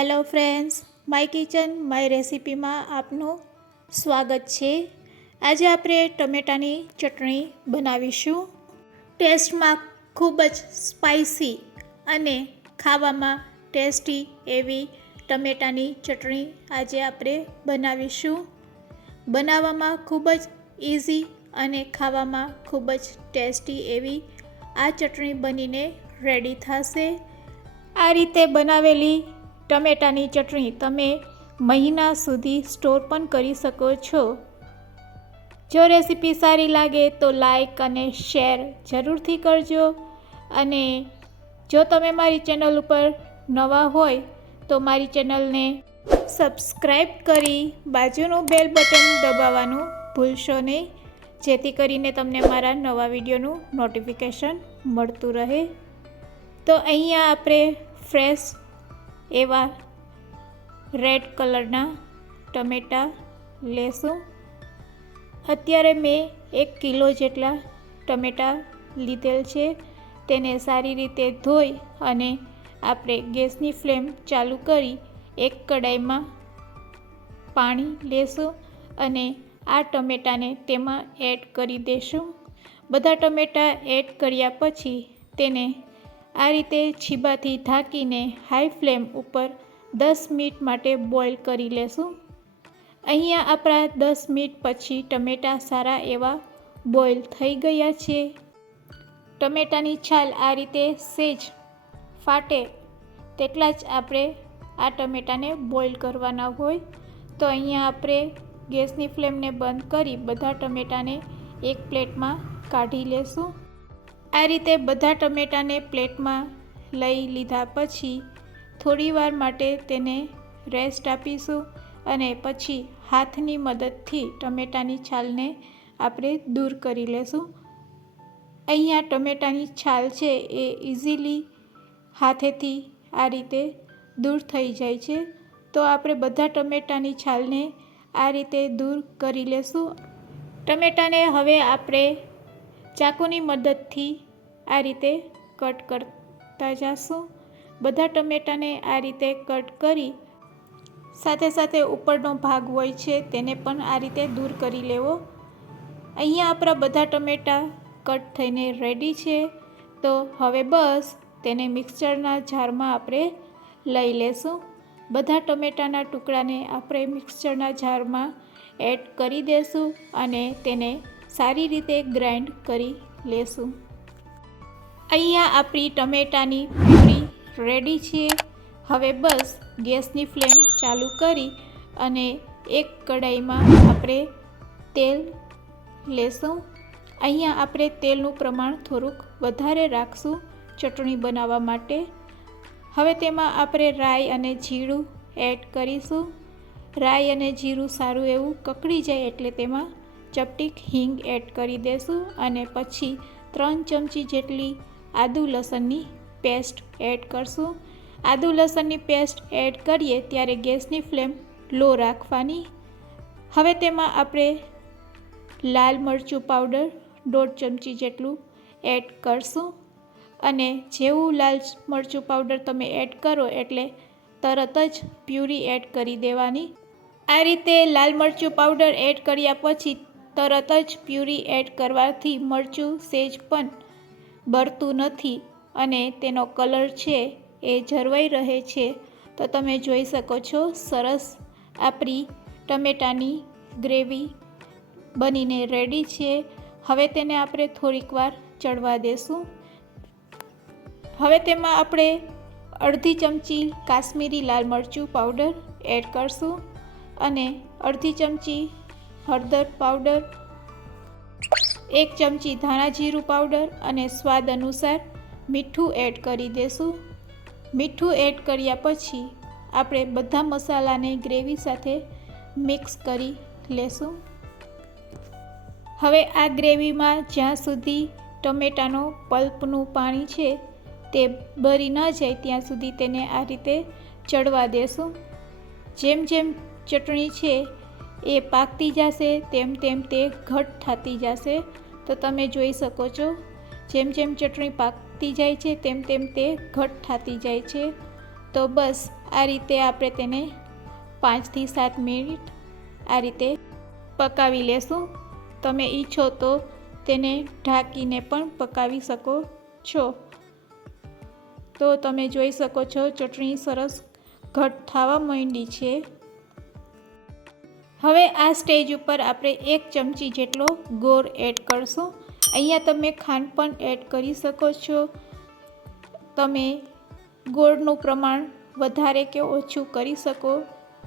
Hello friends, my kitchen, my રેસિપીમાં આપનું સ્વાગત છે. આજે આપણે ટમેટાની ચટણી બનાવીશું. ટેસ્ટમાં ખૂબ જ સ્પાઇસી અને ખાવામાં ટેસ્ટી એવી ટમેટાની ચટણી આજે આપણે બનાવીશું. બનાવવામાં ખૂબ જ ઇઝી અને ખાવામાં ખૂબ જ ટેસ્ટી એવી આ ચટણી બનીને રેડી થશે. આ રીતે બનાવેલી ટમેટાની ચટણી તમે મહિના સુધી સ્ટોર પણ કરી શકો છો. જો રેસીપી સારી લાગે તો લાઈક અને શેર જરૂરથી કરજો. અને જો તમે મારી ચેનલ ઉપર નવા હોય તો મારી ચેનલને સબસ્ક્રાઈબ કરી બાજુનું બેલ બટન દબાવવાનું ભૂલશો નહીં. જેથી કરીને તમને મારા નવા વિડીયોનું નોટિફિકેશન મળતું રહે. તો અહીંયા આપણે ફ્રેશ એવા રેડ કલરના ટમેટાં લેશું. અત્યારે મેં એક કિલો જેટલા ટમેટાં લીધેલ છે. તેને સારી રીતે ધોઈ અને આપણે ગેસની ફ્લેમ ચાલુ કરી એક કડાઈમાં પાણી લેશું અને આ ટમેટાને તેમાં એડ કરી દેશું. બધા ટમેટા એડ કર્યા પછી તેને આ રીતે છીબાથી ઢાંકીને હાઈ ફ્લેમ ઉપર દસ મિનિટ માટે બોઇલ કરી લેશું. અહીંયા આપણા દસ મિનિટ પછી ટમેટાં સારા એવા બોઇલ થઈ ગયા છે. ટમેટાની છાલ આ રીતે સેજ ફાટે તેટલા જ આપણે આ ટમેટાને બોઇલ કરવાના હોય. તો અહીંયા આપણે ગેસની ફ્લેમને બંધ કરી બધા ટમેટાને એક પ્લેટમાં કાઢી લેશું. આ રીતે બધા ટમેટાને પ્લેટમાં લઈ લીધા પછી થોડીવાર માટે તેને રેસ્ટ આપીશું અને પછી હાથની મદદથી ટમેટાની છાલને આપણે દૂર કરી લેશું. અહીંયા ટમેટાની છાલ છે એ ઇઝીલી હાથેથી આ રીતે દૂર થઈ જાય છે. તો આપણે બધા ટમેટાની છાલને આ રીતે દૂર કરી લેશું. ટમેટાને હવે આપણે ચાકુની મદદથી આ રીતે કટ કરતા જઈશું બધા ટમેટાને આ રીતે કટ કરી સાથે સાથે ઉપરનો ભાગ હોય છે તેને પણ આ રીતે દૂર કરી લેવો. અહીંયા આપણા બધા ટમેટાં કટ થઈને રેડી છે. તો હવે બસ તેને મિક્સરના જારમાં આપણે લઈ લેશું. બધા ટમેટાના ટુકડાને આપણે મિક્સરના જારમાં એડ કરી દેશું અને તેને સારી રીતે ગ્રાઇન્ડ કરી લેશું. અહીંયા આપણી ટમેટાની પૂરી રેડી છે હવે બસ ગેસની ફ્લેમ ચાલુ કરી અને એક કડાઈમાં આપણે તેલ લેશું. અહીંયા આપણે તેલનું પ્રમાણ થોડુંક વધારે રાખશું ચટણી બનાવવા માટે. હવે તેમાં આપણે રાઈ અને જીરું એડ કરીશું. રાઈ અને જીરું સારું એવું કકડી જાય એટલે તેમાં ચપટીક હિંગ એડ કરી દેશું અને પછી ત્રણ ચમચી જેટલી આદુ લસણની પેસ્ટ એડ કરશું. આદુ લસણની પેસ્ટ એડ કરીએ ત્યારે ગેસની ફ્લેમ લો રાખવાની. હવે તેમાં આપણે લાલ મરચું પાવડર દોઢ ચમચી જેટલું એડ કરશું. અને જેવું લાલ મરચું પાવડર તમે એડ કરો એટલે તરત જ પ્યુરી એડ કરી દેવાની. આ રીતે લાલ મરચું પાવડર એડ કર્યા પછી તરત જ પ્યુરી એડ કરવાથી મરચું સેજ પણ બળતું નથી અને તેનો કલર છે એ જળવાઈ રહે છે. તો તમે જોઈ શકો છો, સરસ આપણી ટમેટાની ગ્રેવી બનીને રેડી છે. હવે તેને આપણે થોડીક વાર ચડવા દેશું. હવે તેમાં આપણે અડધી ચમચી કાશ્મીરી લાલ મરચું પાવડર એડ કરશું અને અડધી ચમચી હળદર પાવડર, એક ચમચી ધાણા જીરું પાવડર અને સ્વાદ અનુસાર મીઠું એડ કરી દેશું. મીઠું એડ કર્યા પછી આપણે બધા મસાલાને ગ્રેવી સાથે મિક્સ કરી લેશું. હવે આ ગ્રેવીમાં જ્યાં સુધી ટમેટાનો પલ્પનું પાણી છે તે બરી ન જાય ત્યાં સુધી તેને આ રીતે ચડવા દેશું. જેમ જેમ ચટણી છે એ પાકતી જશે, તેમ તેમ તે ઘટ થતી જશે. તો તમે જોઈ શકો છો, જેમ જેમ ચટણી પાકતી જાય છે, તેમ તેમ તે ઘટ થતી જાય છે. તો બસ, આ રીતે આપણે તેને પાંચથી સાત મિનિટ આ રીતે પકાવી લેશું. તમે ઈચ્છો તો તેને ઢાંકીને પણ પકાવી શકો છો. તો તમે જોઈ શકો છો, ચટણી સરસ ઘટ થવા માંડી છે. હવે આ સ્ટેજ ઉપર આપણે એક ચમચી જેટલો ગોળ એડ કરશું. અહીંયા તમે ખાંડ પણ એડ કરી શકો છો. તમે ગોળનું પ્રમાણ વધારે કે ઓછું કરી શકો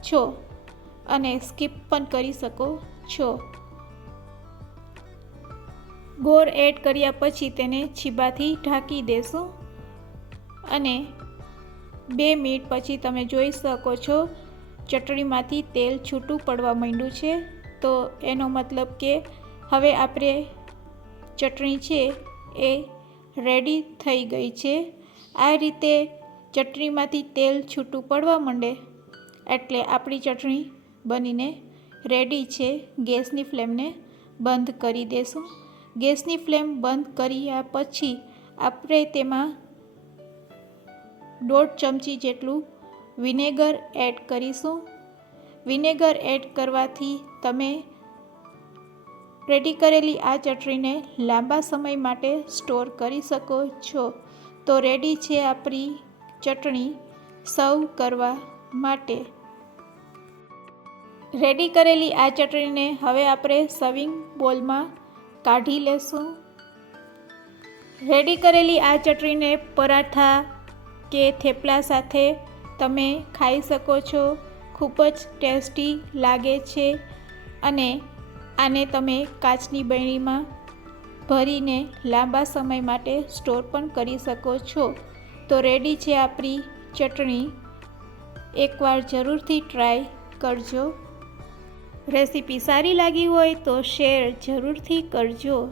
છો અને સ્કીપ પણ કરી શકો છો. ગોળ એડ કર્યા પછી તેને છીબાથી ઢાંકી દેશું અને બે મિનિટ પછી તમે જોઈ શકો છો ચટણીમાંથી તેલ છૂટું પડવા માંડ્યું છે, તો એનો મતલબ કે હવે આપણે ચટણી છે એ રેડી થઈ ગઈ છે. આ રીતે ચટણીમાંથી તેલ છૂટું પડવા માંડે એટલે આપણી ચટણી બનીને રેડી છે. ગેસની ફ્લેમને બંધ કરી દેશું. ગેસની ફ્લેમ બંધ કર્યા પછી આપણે તેમાં દોઢ ચમચી જેટલું વિનેગર એડ કરીશું. વિનેગર એડ કરવાથી તમે રેડી કરેલી આ ચટણીને લાંબા સમય માટે સ્ટોર કરી શકો છો. તો રેડી છે આપણી ચટણી સર્વ કરવા માટે. રેડી કરેલી આ ચટણીને હવે આપણે સર્વિંગ બોલમાં કાઢી લેશું. રેડી કરેલી આ ચટણીને પરાઠા કે થેપલા સાથે તમે ખાઈ શકો છો. ખૂબ જ ટેસ્ટી લાગે છે અને આને તમે કાચની બરણીમાં ભરીને લાંબા સમય માટે સ્ટોર પણ કરી શકો છો. તો રેડી છે આપણી ચટણી. એકવાર જરૂરથી ટ્રાય કરજો. રેસીપી સારી લાગી હોય તો શેર જરૂરથી કરજો.